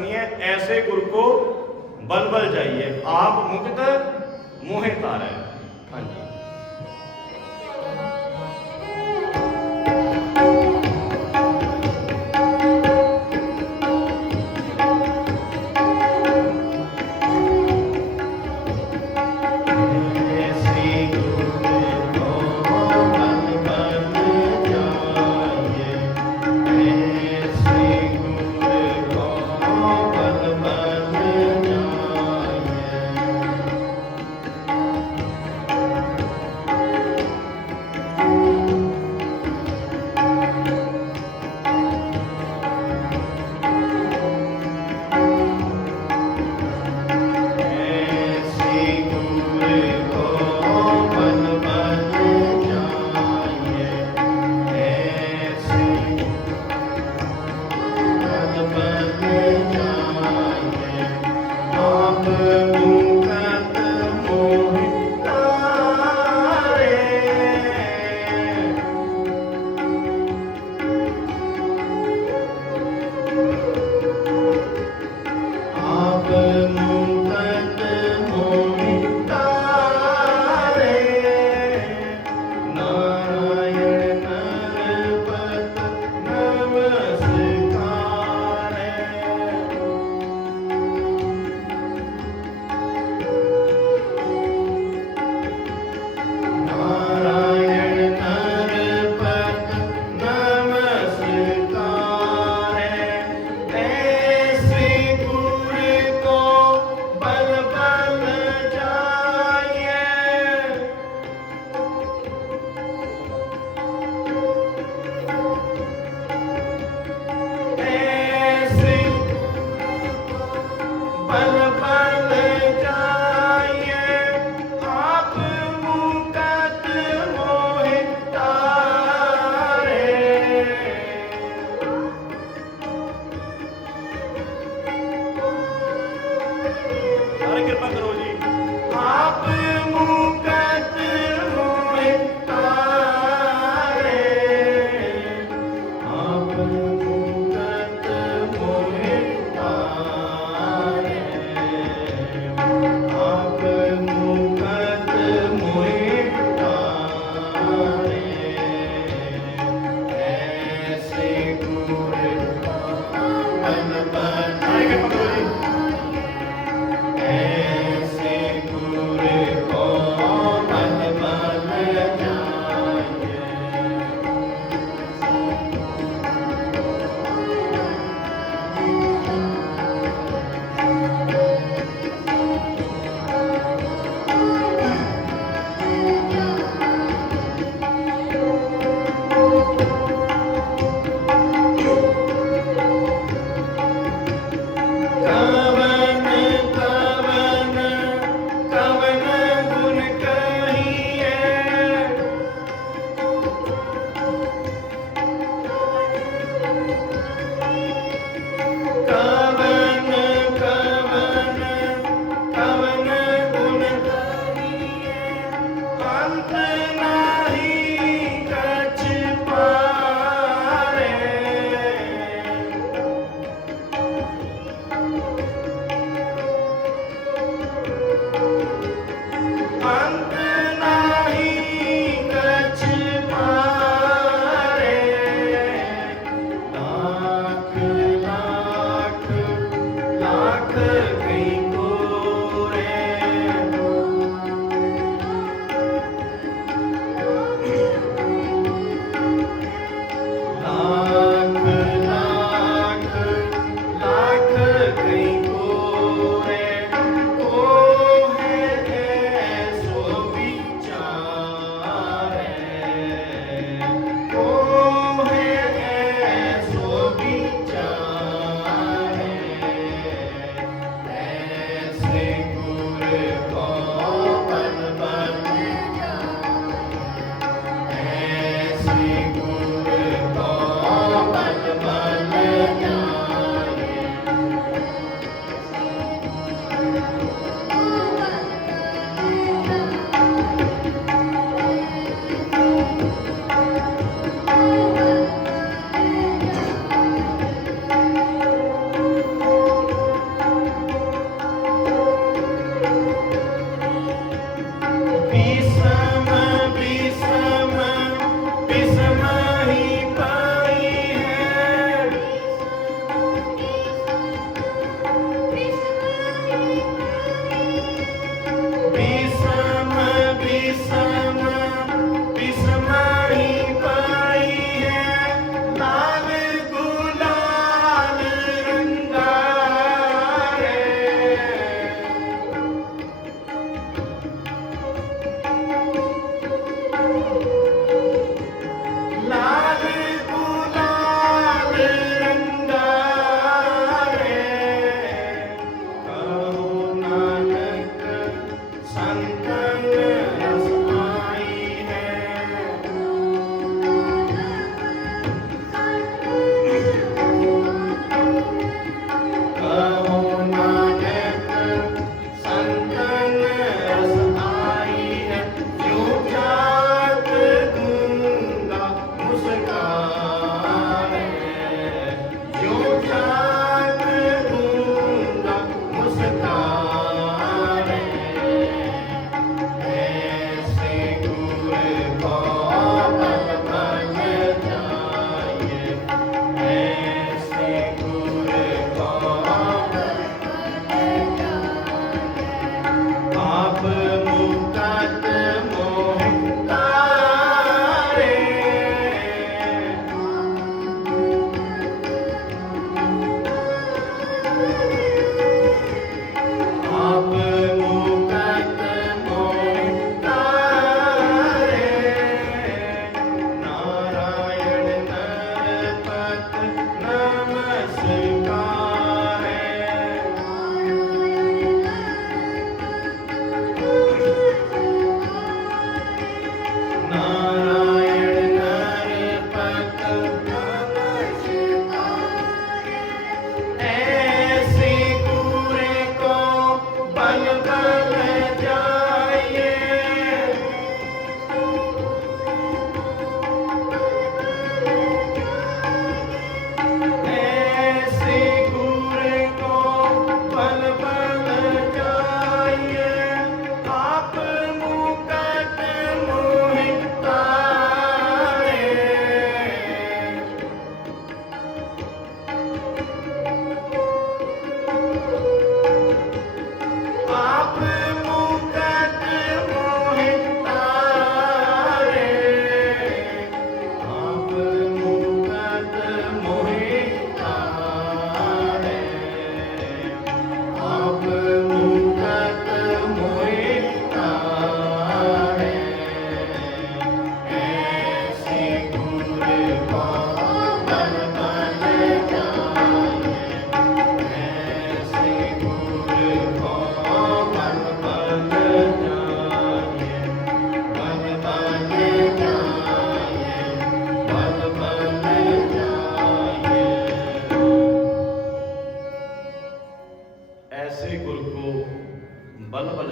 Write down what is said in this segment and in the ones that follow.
करनी है, ऐसे गुरु को बलबल जाइए। आप मुक्त मोहित आ रहे हैं। हाँ जी।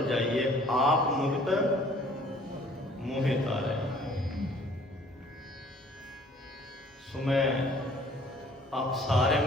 जाइए। आप मुक्त मोहे तारे सुमय आप सारे में